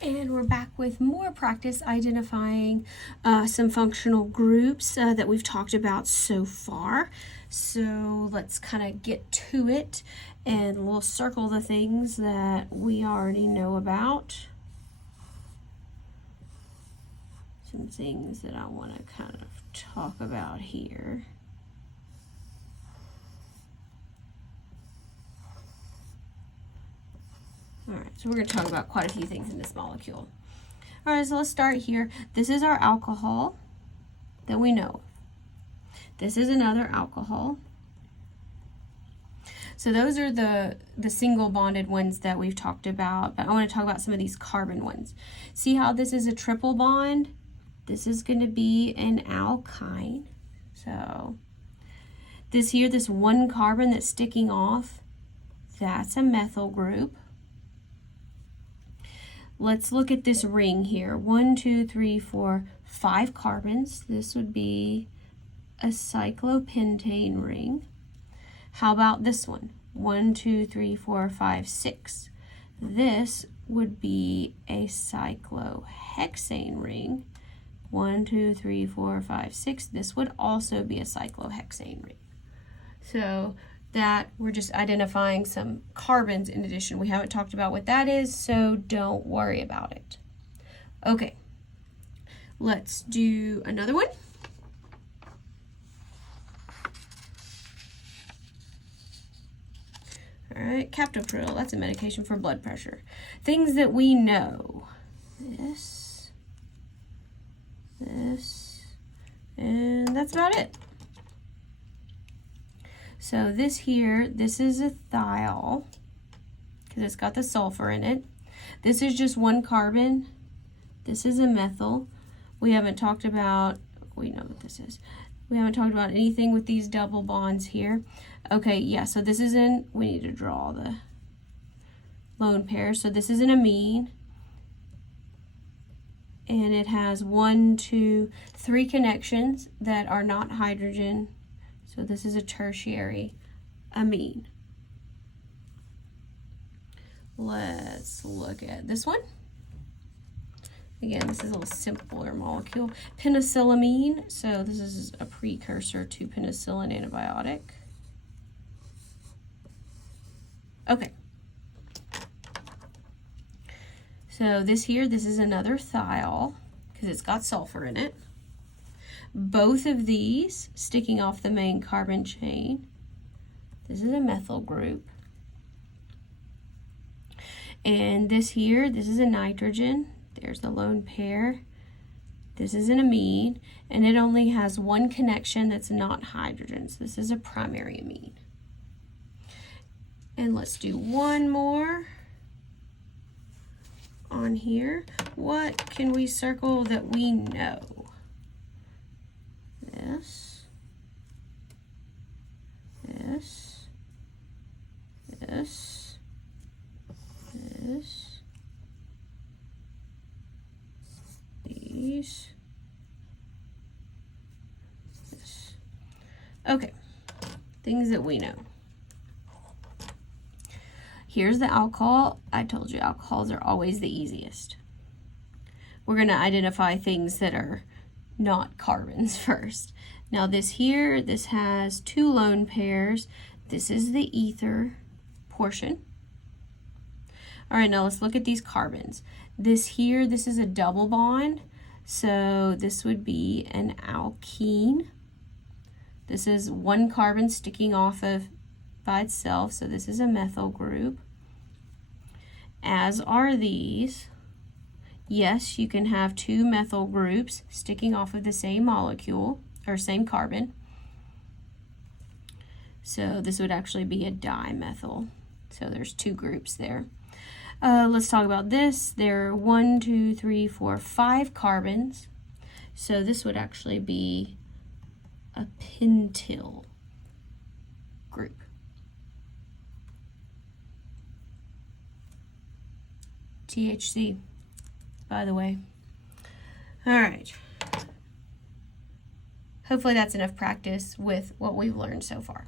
And we're back with more practice identifying some functional groups that we've talked about so far. So let's kind of get to it, and we'll circle the things that we already know about. Some things that I want to kind of talk about here. All right, so we're going to talk about quite a few things in this molecule. All right, so let's start here. This is our alcohol that we know. This is another alcohol. So those are the single bonded ones that we've talked about, but I want to talk about some of these carbon ones. See how this is a triple bond? This is going to be an alkyne. So this here, this one carbon that's sticking off, that's a methyl group. Let's look at this ring here. 1, 2, 3, 4, 5 carbons. This would be a cyclopentane ring. How about this one? 1, 2, 3, 4, 5, 6. This would be a cyclohexane ring. 1, 2, 3, 4, 5, 6. This would also be a cyclohexane ring. So that we're just identifying some carbons in addition. We haven't talked about what that is, so don't worry about it. Okay, let's do another one. All right, captopril, that's a medication for blood pressure. Things that we know. This, and that's about it. So this here, this is a thiol because it's got the sulfur in it. This is just one carbon. This is a methyl. We haven't talked about, we know what this is. We haven't talked about anything with these double bonds here. Okay, yeah, so this is we need to draw the lone pair. So this is an amine. And it has 1, 2, 3 connections that are not hydrogen. So this is a tertiary amine. Let's look at this one. Again, this is a little simpler molecule. Penicillamine, so this is a precursor to penicillin antibiotic. Okay. So this here, this is another thiol because it's got sulfur in it. Both of these sticking off the main carbon chain. This is a methyl group. And this here, this is a nitrogen. There's the lone pair. This is an amine, and it only has one connection that's not hydrogen. So this is a primary amine. And let's do one more on here. What can we circle that we know? This, these, this. Okay, things that we know. Here's the alcohol. I told you alcohols are always the easiest. We're going to identify things that are not carbons first. Now this here, this has 2 lone pairs. This is the ether portion. All right, now let's look at these carbons. This here, this is a double bond. So this would be an alkene. This is one carbon sticking off of by itself. So this is a methyl group. As are these. Yes, you can have 2 methyl groups sticking off of the same molecule or same carbon. So this would actually be a dimethyl. So there's 2 groups there. Let's talk about this. There are 1, 2, 3, 4, 5 carbons. So this would actually be a pentyl group. THC, by the way. All right. Hopefully that's enough practice with what we've learned so far.